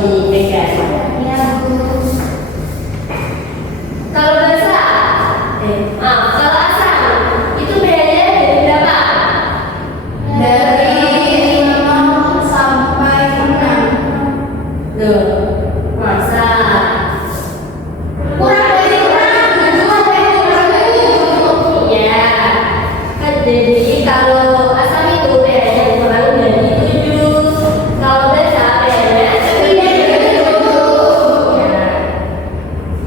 dipegang. Iya, Bu. Kalau basa, kalau asam itu bedanya dari berapa? Dari 0 sampai 6. Loh, masa? Kurang dari kurang. Iya, kan jadi kalau asam itu bedanya kurang dari 7. Kalau basa bedanya lebih dari 7. Ya.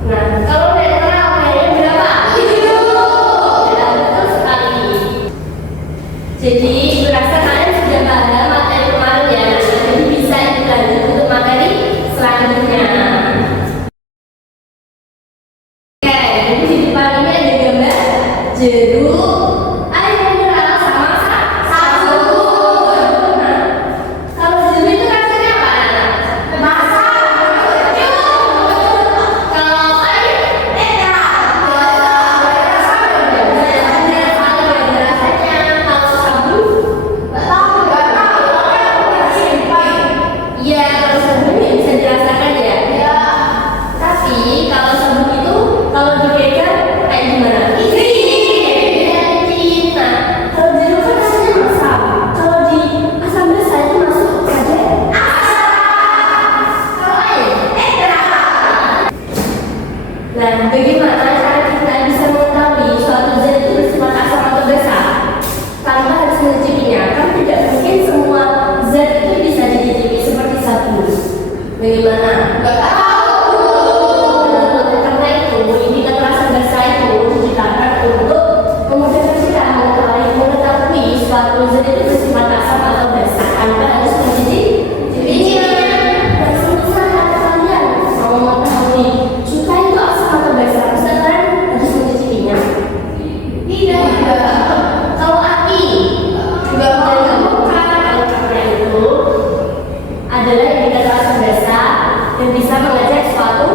Nah, kalau netral bedanya berapa? 7. Ya, betul sekali. Jadi berasa kalian sudah paham materi kemarin ya. Jadi bisa dilanjut untuk materi selanjutnya. Oke, jadi di depan ini ada gambar jeruk, air mineral sama sabun. Nah, kalau jeruk itu rasanya apa? Kalau air netral. Kalau sabun, iya kalau sabun ya bisa dirasakan ya. Tapi kalau sabun itu kalau dipegang kayak gimana? Nah, kalau jeruk kan rasanya masam. Kalau di asam basa itu masuk pada asam. Kalau air netral. Nah, bagaimana cara kita bisa mengetahui suatu zat itu bersifat asam atau basa? Tanpa harus mencicipinya. Kan tidak mungkin semua zat itu bisa dicicipi seperti sabun. Bagaimana? Karena itu, indikator asam basa itu diciptakan untuk memudahkan kita mengetahui suatu zat itu bersifat asam atau basa tanpa harus mencicipinya. Dan semisal kalian mau mengetahui cuka itu asam atau basa, pasti kalian harus mencicipinya. Kalau api dan temukan kalau karena itu adalah indikator asam basa dan bisa mengecek suatu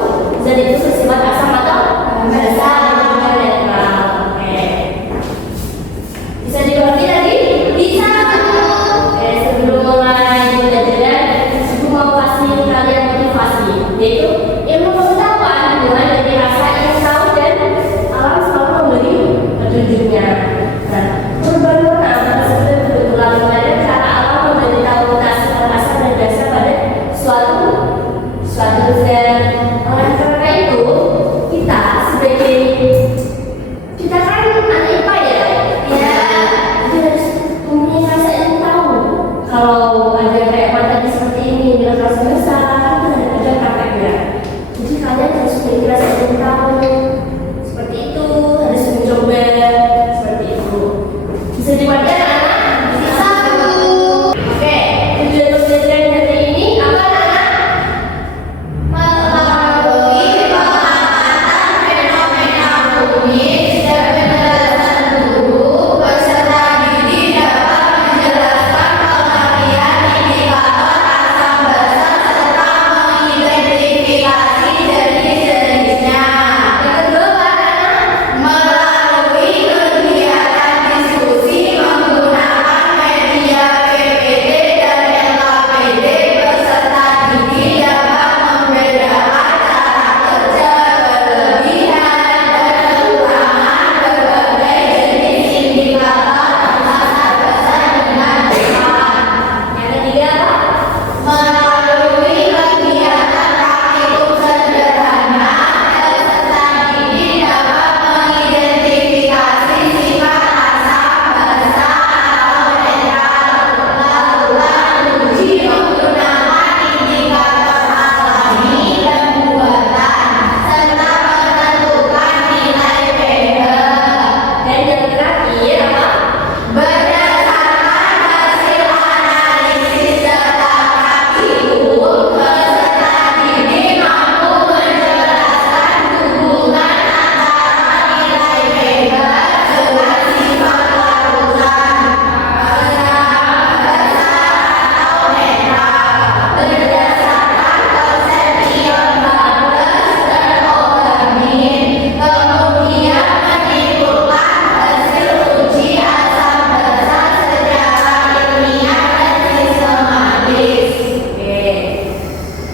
zat itu bersifat asam atau basa dengan netral. Oke. Bisa dimengerti tadi? Bisa. Oke, sebelum mulai pembelajaran, aku mau kasih kalian motivasi, yaitu ilmu pengetahuan mulai dari rasa ingin tahu dan alam selalu memberi petunjuknya. Nah, purba-purba tersebut kebetulan mengenai cara alam memberitahu kita asam dan basa pada suatu zat. Oleh karena itu,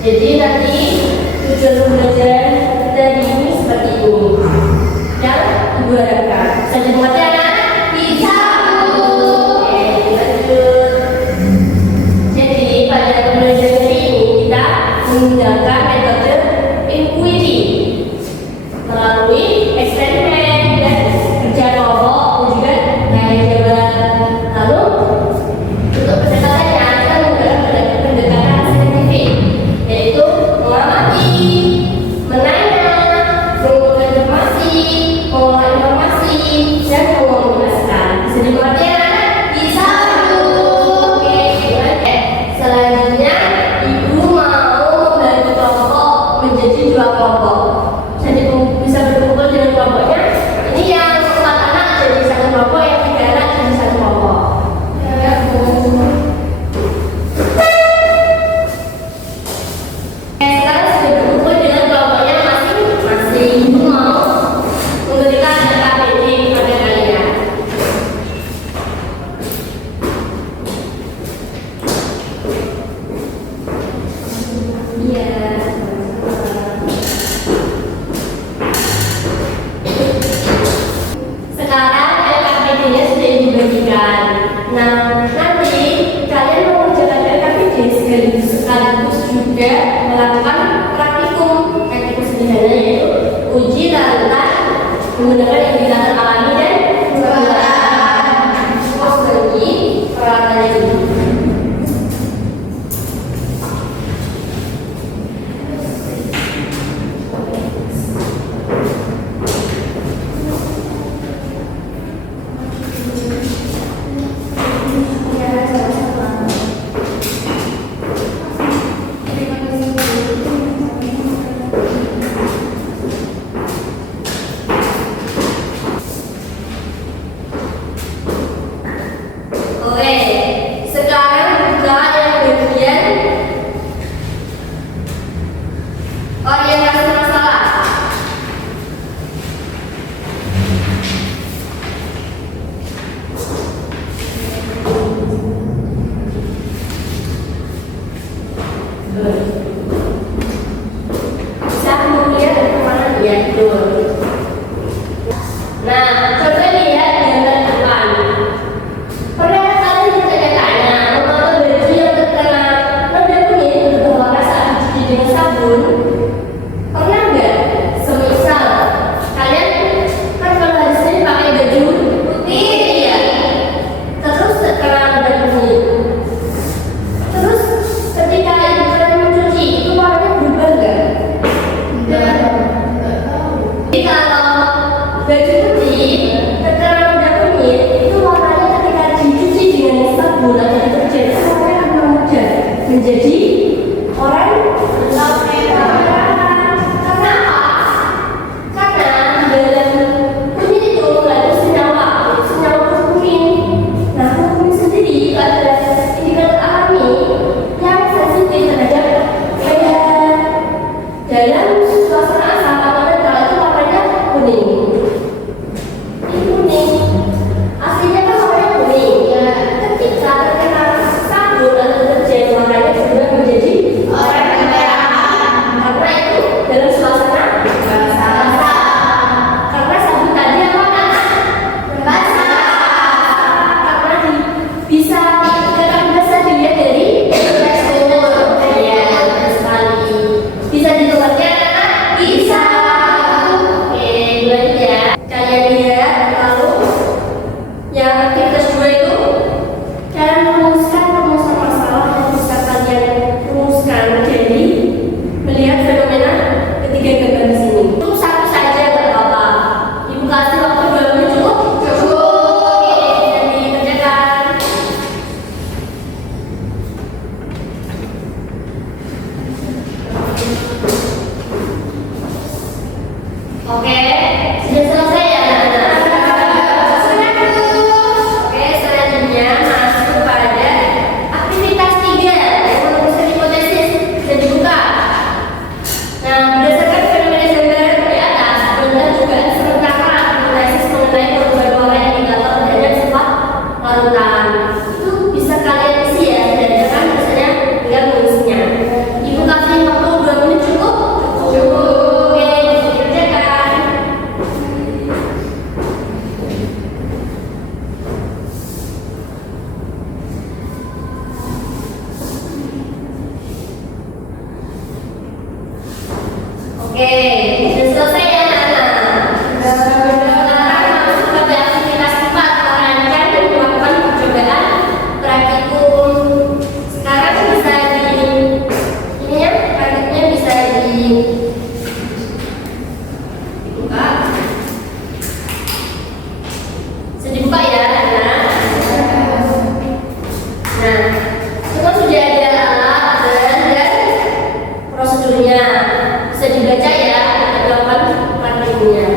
Jadi nanti tujuan pembelajaran kita di ini seperti ini. Yang Ibu harapkan. Bisa dimengerti anak? Bisa, Bu. Oke, lanjut. Jadi pada pembelajaran kali ini kita menggunakan metode inquiry melalui eksperimen dan kerja kelompok dan juga tanya jawab. Lalu untuk pendekatannya kita menggunakan pendekatan saintifik, yaitu mengamati, menanya, mengumpulkan informasi, mengolah informasi, dan mengomunikasikan. Bisa dimengerti ya? Bisa, Bu. Oke, oke. Selanjutnya Ibu mau membagi kelompok menjadi 2 kelompok. Jadi bisa berkumpul dengan kelompoknya. Ini yang 4 anak jadi 1 kelompok, yang 3 anak jadi 1 kelompok. Ya, Bu. Sekarang sudah berkumpul dengan kelompoknya masing-masing. Ibu mau memberikan KBD kepada kalian. Iya. Sekarang LKPD-nya sudah dibagikan. Nah, nanti kalian mengerjakan LKPD sekaligus juga melakukan praktikum sederhana, yaitu uji larutan menggunakan indikator alami dan buatan. Terus bagi peralatannya dulu. Oke, sekarang buka yang bagian orientasi masalah. Bisa melihat kemana dia itu. Nah, coba lihat gambar depan. Pernah kalian bertanya-tanya mengapa baju yang terkena noda kuning berwarna saat dicuci dengan sabun? Pernah nggak? Semisal kalian kan kalau hari Senin pakai baju putih ya, terus terkena noda kuning. Terus ketika ibu kalian mencuci itu warnanya berubah nggak? Enggak tahu. Jadi kalau baju putih terkena noda kuning itu warnanya ketika dicuci dengan sabun atau deterjen itu warnanya akan memudar menjadi oranye merah. Kenapa? Karena di dalam kunyit itu mengandung senyawa kurkumin. Nah, kurkumin sendiri adalah indikator alami yang sensitif terhadap cahaya. Dalam suasana asam atau netral itu warnanya kuning. Ini kuning. Aslinya kan warnanya kuning. Ya, ketika terkena sabun atau deterjen warnanya berubah menjadi oranye kemerahan. Karena itu dalam suasana basah. Karena sabun tadi apa anak? Basah. Karena bisa dikatakan basah dilihat dari tekstur. Ya, betul sekali. Bisa ditulisnya anak? Bisa. Oke, lanjut ya. Kalian lihat lalu yang aktivitas 2 itu kalian merumuskan rumusan masalah yang bisa kalian rumuskan dari melihat fenomena ketiga gambar di sini. Itu satu saja nggak apa-apa. Ibu kasih waktu 2 menit cukup? Cukup. Oke, bisa dikerjakan. Oke, sudah selesai ya anak-anak? Sudah, Bu. Oke, selanjutnya masuk pada aktivitas 3 yang merumuskan hipotesis. Bisa dibuka. Nah, berdasarkan fenomena gambar di atas, adalah dugaan sementara hipotesis mengenai perubahan warna indikator terhadap sifat larutan. Itu bisa kalian isi ya, dan jangan misalnya tinggal menulisnya. Ibu kasih waktu Oke, sudah selesai ya anak-anak. Sekarang masuk pada aktivitas 4, merancang dan melakukan percobaan praktikum. Sekarang bisa ininya praktiknya bisa dibuka. Bisa dibuka ya anak. Nah, semua sudah ada alat dan prosedurnya. Bisa dibaca ya, melakukan praktiknya.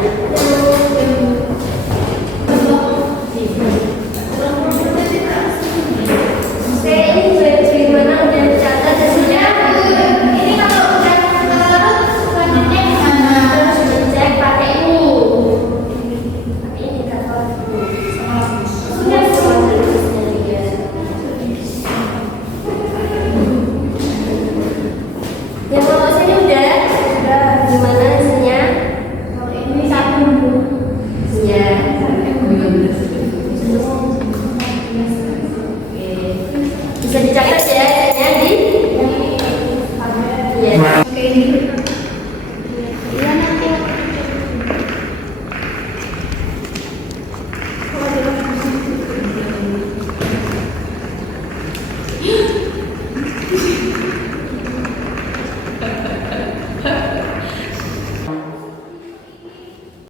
Oke, ini bagaimana udah dicatat hasilnya? Ini kalau udah selanjutnya harus dicek pakai ini. Pakai indikator. Sudah semua tulisnya dia. Yang